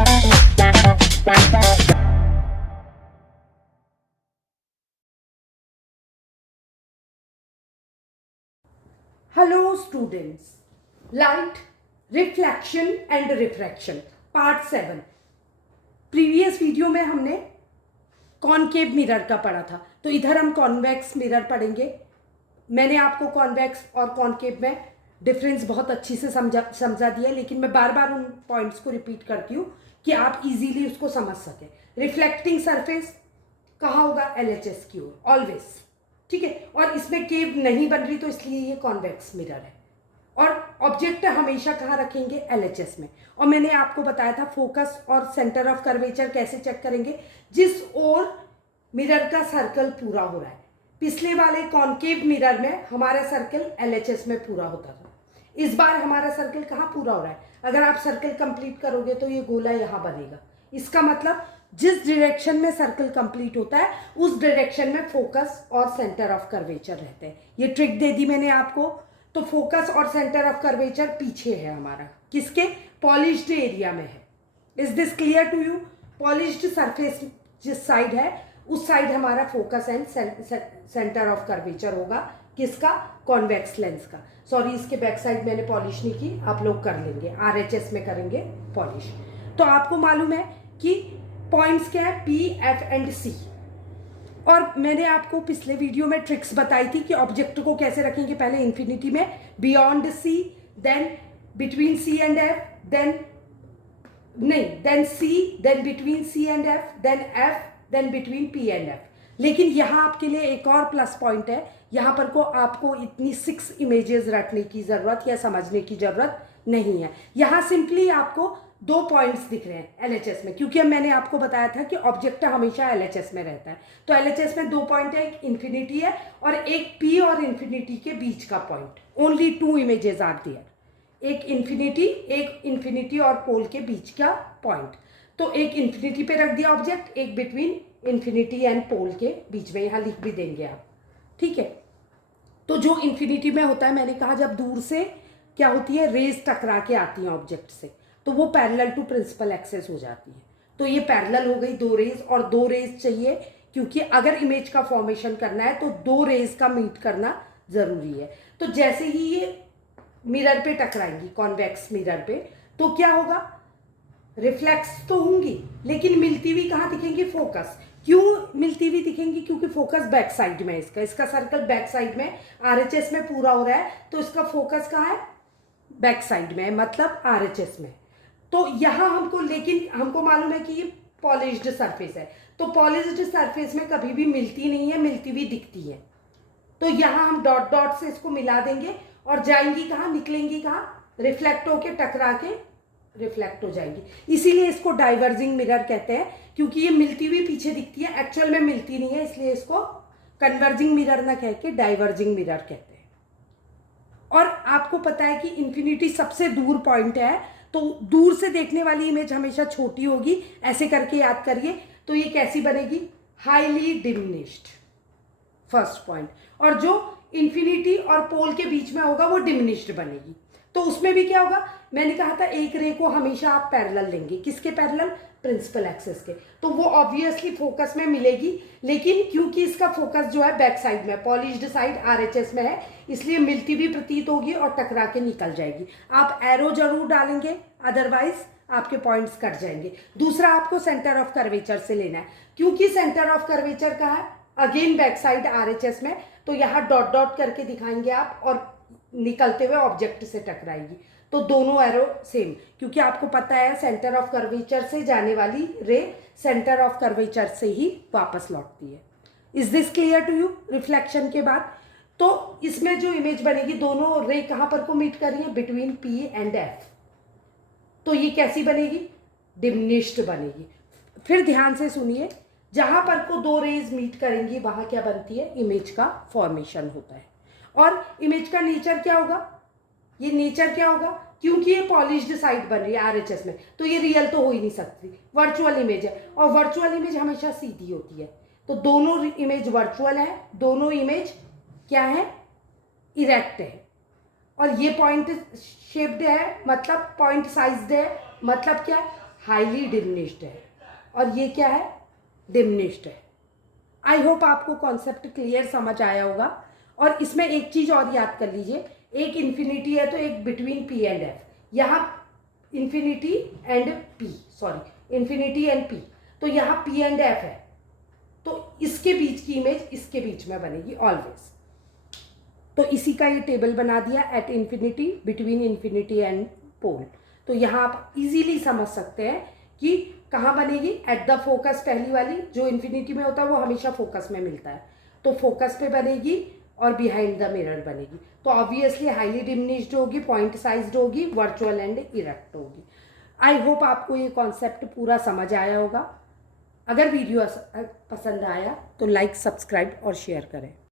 Hello students, light, reflection and refraction part 7। Previous video में हमने concave mirror का पढ़ा था, तो इधर हम कॉन्वेक्स मिरर पढ़ेंगे। मैंने आपको कॉन्वेक्स और कॉनकेव में डिफरेंस बहुत अच्छी से समझा दिया, लेकिन मैं बार बार उन पॉइंट्स को रिपीट करती हूँ कि आप इजीली उसको समझ सकें। रिफ्लेक्टिंग सरफेस कहाँ होगा? एलएचएस की ओर ऑलवेज, ठीक है। और इसमें केव नहीं बन रही, तो इसलिए ये कॉन्वेक्स मिरर है। और ऑब्जेक्ट हमेशा कहाँ रखेंगे? एलएचएस में। और मैंने आपको बताया था फोकस और सेंटर ऑफ कर्वेचर कैसे चेक करेंगे, जिस ओर मिरर का सर्कल पूरा हो रहा है। पिछले वाले कॉनकेव मिरर में हमारा सर्कल एलएचएस में पूरा होता था, इस बार हमारा सर्कल कहाँ पूरा हो रहा है? अगर आप सर्कल कंप्लीट करोगे तो ये गोला यहाँ बनेगा। इसका मतलब जिस डायरेक्शन में सर्कल कंप्लीट होता है उस डायरेक्शन में फोकस और सेंटर ऑफ कर्वेचर रहते हैं। ये ट्रिक दे दी मैंने आपको। तो फोकस और सेंटर ऑफ कर्वेचर पीछे है हमारा, किसके? पॉलिश्ड एरिया में है। Is this clear to you? Polished surface जिस साइड है उस साइड हमारा focus and centre of curvature होगा। किसका? कॉन्वेक्स लेंस का। सॉरी, इसके बैक साइड मैंने पॉलिश नहीं की, आप लोग कर लेंगे, आरएचएस में करेंगे पॉलिश। तो आपको मालूम है कि पॉइंट्स क्या है? पी, एफ एंड सी। और मैंने आपको पिछले वीडियो में ट्रिक्स बताई थी कि ऑब्जेक्ट को कैसे रखेंगे। पहले इंफिनिटी में, beyond C, then between C and F, then C, then between C and F, then F, then between P and F. लेकिन यहाँ आपके लिए एक और प्लस पॉइंट है। यहाँ पर को आपको इतनी 6 इमेजेस रखने की ज़रूरत या समझने की ज़रूरत नहीं है। यहाँ सिंपली आपको 2 पॉइंट्स दिख रहे हैं एलएचएस में, क्योंकि मैंने आपको बताया था कि ऑब्जेक्ट हमेशा एलएचएस में रहता है। तो एलएचएस में 2 पॉइंट है, एक इन्फिनिटी है और एक पी और इन्फिनिटी के बीच का point. Only 2 images are there, एक इन्फिनिटी और पोल के बीच का पॉइंट। तो एक इन्फिनिटी पे रख दिया ऑब्जेक्ट, एक बिटवीन इन्फिनिटी एंड पोल के बीच में, यहाँ लिख भी देंगे आप, ठीक है। तो जो इन्फिनिटी में होता है, मैंने कहा जब दूर से क्या होती है, रेज टकरा के आती हैं ऑब्जेक्ट से, तो वो पैरेलल टू प्रिंसिपल एक्सेस हो जाती है। तो ये पैरेलल हो गई 2 रेज, और 2 रेज चाहिए क्योंकि अगर इमेज का फॉर्मेशन करना है तो 2 रेज का मीट करना जरूरी है। तो जैसे ही ये मिरर पे टकराएंगी, कॉन्वेक्स मिरर पे, तो क्या होगा? रिफ्लेक्स तो होंगी, लेकिन मिलती हुई कहाँ दिखेंगी? फोकस। क्यों मिलती हुई दिखेंगी? क्योंकि फोकस बैक साइड में है, इसका सर्कल बैक साइड में आरएचएस में पूरा हो रहा है, तो इसका फोकस कहाँ है? बैक साइड में है, मतलब आरएचएस में। तो यहाँ हमको मालूम है कि ये पॉलिश्ड सरफेस है, तो पॉलिश्ड सरफेस में कभी भी मिलती नहीं है, मिलती हुई दिखती है। तो यहाँ हम डॉट डॉट से इसको मिला देंगे और जाएंगी कहाँ? निकलेंगी कहाँ? रिफ्लेक्ट होके टकरा के रिफ्लेक्ट हो जाएंगी। इसीलिए इसको डाइवर्जिंग मिरर कहते हैं, क्योंकि ये मिलती हुई पीछे दिखती है, एक्चुअल में मिलती नहीं है, इसलिए इसको कन्वर्जिंग मिरर ना कह के डाइवर्जिंग मिरर कहते हैं। और आपको पता है कि इन्फिनिटी सबसे दूर पॉइंट है, तो दूर से देखने वाली इमेज हमेशा छोटी होगी, ऐसे करके याद करिए। तो ये कैसी बनेगी? Highly diminished, first point. और जो इन्फिनिटी और पोल के बीच में होगा वो डिमिनिश्ड बनेगी। तो उसमें भी क्या होगा? मैंने कहा था एक रे को हमेशा आप पैरेलल लेंगे, किसके पैरेलल? प्रिंसिपल एक्सेस के। तो वो ऑब्वियसली फोकस में मिलेगी, लेकिन क्योंकि इसका फोकस जो है बैक साइड में, पॉलिश्ड साइड आरएचएस में है, इसलिए मिलती भी प्रतीत होगी और टकरा के निकल जाएगी। आप एरो जरूर डालेंगे, अदरवाइज आपके पॉइंट्स कट जाएंगे। दूसरा, आपको सेंटर ऑफ कर्वेचर से लेना है, क्योंकि सेंटर ऑफ कर्वेचर का है अगेन बैक साइड आरएचएस में, तो यहाँ डॉट डॉट करके दिखाएंगे आप, और निकलते हुए ऑब्जेक्ट से टकराएगी। तो दोनों एरो सेम, क्योंकि आपको पता है सेंटर ऑफ कर्वेचर से जाने वाली रे सेंटर ऑफ कर्वेचर से ही वापस लौटती है। Is this clear to you? Reflection के बाद तो इसमें जो इमेज बनेगी, दोनों रे कहाँ पर को मीट कर रही है? Between P and F. तो ये कैसी बनेगी? डिमिनिश्ड बनेगी। फिर ध्यान से सुनिए, जहां पर को 2 रेज मीट करेंगी वहां क्या बनती है? इमेज का फॉर्मेशन होता है। और इमेज का नेचर क्या होगा? ये नेचर क्या होगा? क्योंकि ये पॉलिश्ड साइड बन रही है आरएचएस में, तो ये रियल तो हो ही नहीं सकती, वर्चुअल इमेज है, और वर्चुअल इमेज हमेशा सीधी होती है। तो दोनों इमेज वर्चुअल है, दोनों इमेज क्या है? इरेक्ट है। और ये पॉइंट शेप्ड है, मतलब पॉइंट साइज्ड है, मतलब क्या? हाईली डिमिनिश्ड है और ये क्या है, डिमिनिश्ड है। आई होप आपको कॉन्सेप्ट क्लियर समझ आया होगा। और इसमें एक चीज़ और याद कर लीजिए, एक इन्फिनिटी है तो एक बिटवीन पी एंड एफ, यहाँ infinity and P, sorry infinity and P, तो यहाँ पी एंड एफ है, तो इसके बीच की इमेज इसके बीच में बनेगी ऑलवेज। तो इसी का ये टेबल बना दिया, at infinity, between infinity and pole. तो यहाँ आप इजीली समझ सकते हैं कि कहाँ बनेगी, एट द फोकस, पहली वाली जो इन्फिनिटी में होता है वो हमेशा फोकस में मिलता है, तो फोकस पे बनेगी और बिहाइंड द मिरर बनेगी। तो ऑब्वियसली हाईली डिमिनिश्ड होगी, पॉइंट साइज्ड होगी, वर्चुअल एंड इरेक्ट होगी। आई होप आपको ये कॉन्सेप्ट पूरा समझ आया होगा। अगर वीडियो पसंद आया तो लाइक, सब्सक्राइब और शेयर करें।